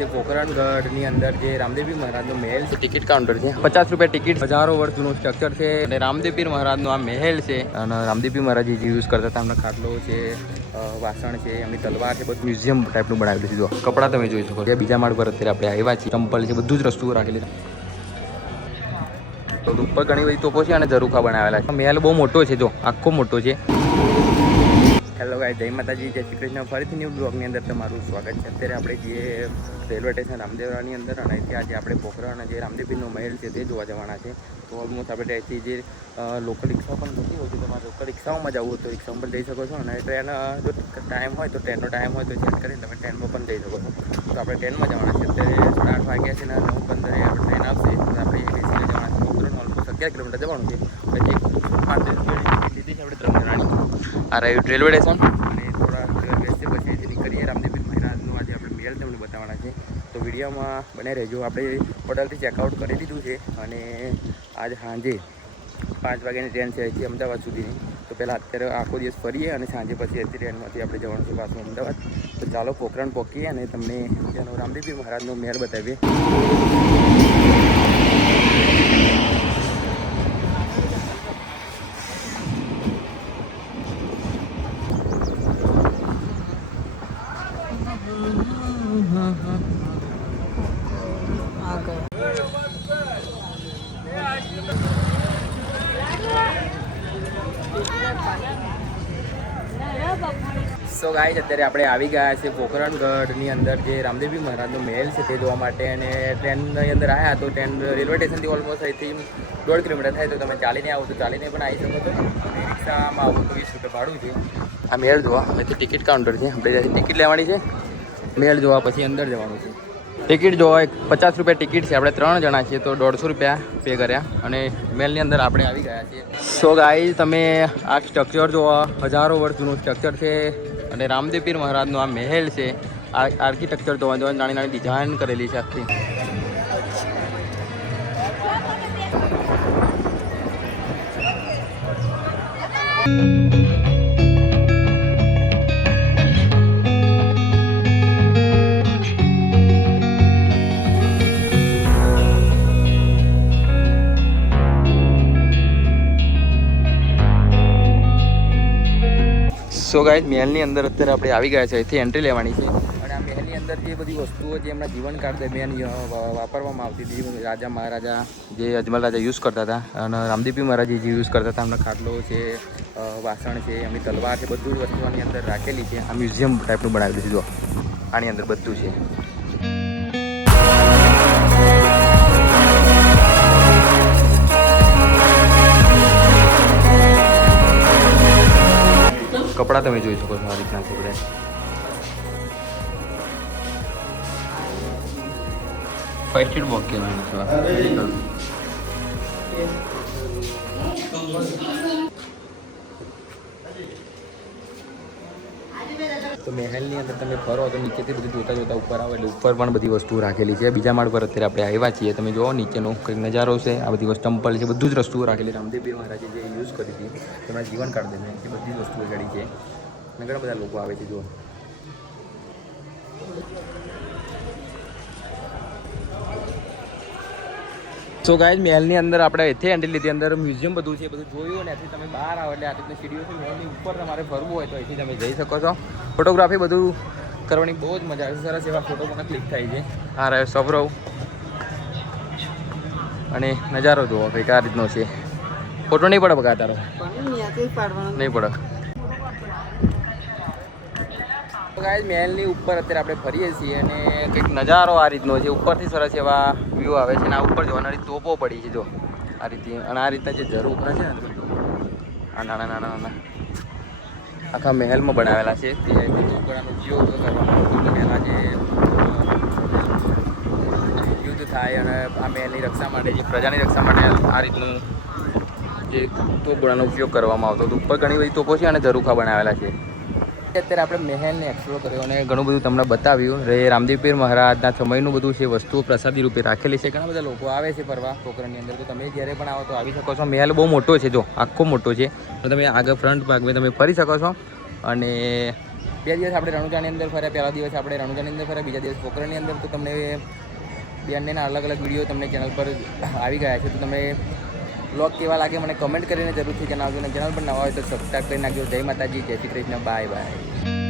છે પોખરણગઢની અંદર જે રામદેવપીર મહારાજનો મહેલ છે ટિકિટ કાઉન્ટર છે. પચાસ રૂપિયા ટિકિટ. હજારો વર્ષ જૂનું સ્ટ્રક્ચર છે અને રામદેવપીર મહારાજનો આ મહેલ છે. અને રામદેવપીર મહારાજ જે યુઝ કરતા હતા એમના ખાટલો છે વાસણ છે એમની તલવાર છે બધું મ્યુઝિયમ ટાઈપનું બનાવેલું છે જો કપડાં તમે જોઈ શકો છો. બીજા માળ પર અત્યારે આપણે આવ્યા છીએ. ચંપલ છે બધું જ વસ્તુઓ રાખેલી તો ઉપર ઘણી બધી તોપો છે અને ઝરૂખા બનાવેલા છે. મહેલ બહુ મોટો છે જો આખો મોટો છે. હેલો ગાય જય માતાજી, જય શ્રી કૃષ્ણ. ફરીથી ન્યૂ બ્લોગની અંદર તમારું સ્વાગત છે. અત્યારે આપણે જે રેલવે સ્ટેશન રામદેવરાની અંદર અને અહીંથી આજે આપણે પોખરણ જે રામદેવીનો મહેલ છે તે જોવા જવાના છે. તો ઓલમોસ્ટ આપણે અહીંથી જે લોકલ રિક્ષા પણ થતી હોય તમારે લોકલ રિક્ષાઓમાં જવું હોય તો રિક્ષામાં પણ જઈ શકો છો અને ટ્રેન જો ટાઈમ હોય તો ટ્રેનનો ટાઈમ હોય તો ચેક કરીને તમે ટ્રેનમાં પણ જઈ શકો છો. તો આપણે ટ્રેનમાં જવાના છે. અત્યારે આઠ વાગ્યા છે ને નવ પંદરે ટ્રેન આવશે. આપણે જવાના છે. ઓલમોસ્ટ અગિયાર કિલોમીટર જવાનું છે. પછી પાંત્રીસ મિનિટ લીધી છે આપણે ત્રણ જણાની આ રહ્યું રેલવે સ્ટેશન. અને થોડા બેસીએ પછી અહીંથી નીકળીએ. રામદેવપીર મહારાજનું આજે આપણે મેલ તમને બતાવવાના છે. તો વિડીયોમાં બને રહેજો. આપણે હોટલથી ચેકઆઉટ કરી દીધું છે અને આજ સાંજે પાંચ વાગ્યાની ટ્રેન છે અહીંથી અમદાવાદ સુધીની. તો પહેલાં અત્યારે આખો દિવસ ફરીએ અને સાંજે પછી અહીંથી ટ્રેનમાંથી આપણે જવાનું છે પાછું અમદાવાદ. તો ચાલો પોખરણ પહોંચીએ અને તમને ત્યાંનો રામદેવપીર મહારાજનો મેળ બતાવીએ. સો ગાઈસ અત્યારે આપણે આવી ગયા છે પોખરણગઢની અંદર જે રામદેવજી મહારાજનો મહેલ છે તે જોવા માટે અને ટ્રેનની અંદર આવ્યા તો ટ્રેન રેલવે સ્ટેશનથી ઓલમોસ્ટ અહીંથી દોઢ કિલોમીટર થાય તો તમે ચાલીને આવો તો ચાલીને પણ આવી શકો છો. અને રિક્ષામાં આવો તો વીસ રૂપિયા ભાડું છે. આ મહેલ જોવા અહીંથી ટિકિટ કાઉન્ટર છે. આપણે ટિકિટ લેવાની છે. મહેલ જોવા પછી અંદર જવાનું છે. ટિકિટ જોવા એક પચાસ રૂપિયા ટિકિટ છે. આપણે ત્રણ જણા છીએ તો દોઢસો રૂપિયા પે કર્યા અને મહેલની અંદર આપણે આવી ગયા છીએ. સો ગાઈઝ તમે આ સ્ટ્રક્ચર જોવા. હજારો વર્ષ જૂનું સ્ટ્રક્ચર છે અને રામદેવપીર મહારાજનો આ મહેલ છે. આ આર્કિટેક્ચર જોવા જોવા નાની નાની ડિઝાઇન કરેલી છે આખી. સો ગાઈઝ મહેલની અંદર અત્યારે આપણે આવી ગયા છે. અહીંથી એન્ટ્રી લેવાની છે. અને આ મહેલની અંદર જે બધી વસ્તુઓ જે એમના જીવનકાળ દરમિયાન વાપરવામાં આવતી હતી. રાજા મહારાજા જે અજમલ રાજા યુઝ કરતા હતા અને રામદીપી મહારાજ જે યુઝ કરતા હતા, એમના ખાટલો છે વાસણ છે, એમની તલવાર છે, બધું જ વસ્તુઓની અંદર રાખેલી છે. આ મ્યુઝિયમ ટાઈપનું બનાવેલું છે જો આની અંદર બધું છે. કપડાં તમે જોઈ શકો છો આ રીતના છે બધા એડ બોક્સ કહેવાય છે તો મહેલની અંદર તમે ફરો, તો નીચેથી બધું જોતા જોતા ઉપર આવો, એટલે ઉપર પણ બધી વસ્તુઓ રાખેલી છે. બીજા માળ પર અત્યારે આપણે આવ્યા છીએ. તમે જુઓ, નીચેનો કંઈક નજારો છે. આ બધી વસ્તુ ટમ્પલ છે, બધું જ વસ્તુઓ રાખેલી રામદેવપીર મહારાજે જે યુઝ કરી હતી, તેમના જીવનકાળ દરમિયાન એ બધી જ વસ્તુઓ છે. અને ઘણા બધા લોકો આવે છે, જુઓ. સો ગાઈઝ મહેલની અંદર આપણે એથી એન્ટ્રી લીધી. અંદર મ્યુઝિયમ બધું છે બધું જોયું અને એથી તમે બહાર આવો એટલે આ રીતની સીડીઓ છે મહેલની ઉપર તમારે ફરવું હોય તો અહીંથી તમે જઈ શકો છો. ફોટોગ્રાફી બધું કરવાની બહુ જ મજા આવે છે. સરસ એવા ફોટો મને ક્લિક થાય છે. આ રહ્યો સૌરવ અને નજારો જોવો કંઈક આ રીતનો છે. ફોટો નહીં પડે બગા તારો? નહીં પડે. ગાઈઝ મહેલની ઉપર અત્યારે આપણે ફરીએ છીએ અને કંઈક નજારો આ રીતનો છે. ઉપરથી સરસ એવા વ્યૂ આવે છે અને આ ઉપર જોવાના તોપો પડી છે, જો. આ રીતે અને આ રીતના જે ઝરૂખા છે ને આ નાના નાના નાના. આખા મહેલમાં બનાવેલા છે. તે રીતે ઉપયોગ કરવામાં પહેલાં જે યુદ્ધ થાય અને આ મહેલની રક્ષા માટે, જે પ્રજાની રક્ષા માટે આ રીતનું જે તોપડાનો ઉપયોગ કરવામાં આવતો હતો. ઉપર ઘણી બધી તોપો છે અને ઝરૂખા બનાવેલા છે. અત્યારે આપણે મહેલને એક્સપ્લોર કર્યો અને ઘણું બધું તમને બતાવ્યું. રે રામદેવપીર મહારાજના સમયનું બધું છે, વસ્તુઓ પ્રસાદી રૂપે રાખેલી છે. ઘણા બધા લોકો આવે છે ફરવા છોકરાની અંદર. તો તમે જ્યારે પણ આવો તો આવી શકો છો. મહેલ બહુ મોટો છે, જો, આખો મોટો છે. તો તમે આગળ ફ્રન્ટ ભાગમાં તમે ફરી શકો છો. અને બે દિવસ આપણે રણુજાની અંદર ફર્યા, પહેલા દિવસ આપણે રણુજાની અંદર ફર્યા, બીજા દિવસ પોખરણની અંદર. તો તમને બંનેના અલગ અલગ વીડિયો તમને ચેનલ પર આવી ગયા છે. તો તમે બ્લોગ કેવા લાગે મને કમેન્ટ કરીને જરૂરથી જણાવજો અને ચેનલ પર નવા હોય તો સબસ્ક્રાઈબ કરી નાખજો. જય માતાજી, જય શ્રી કૃષ્ણ બાય બાય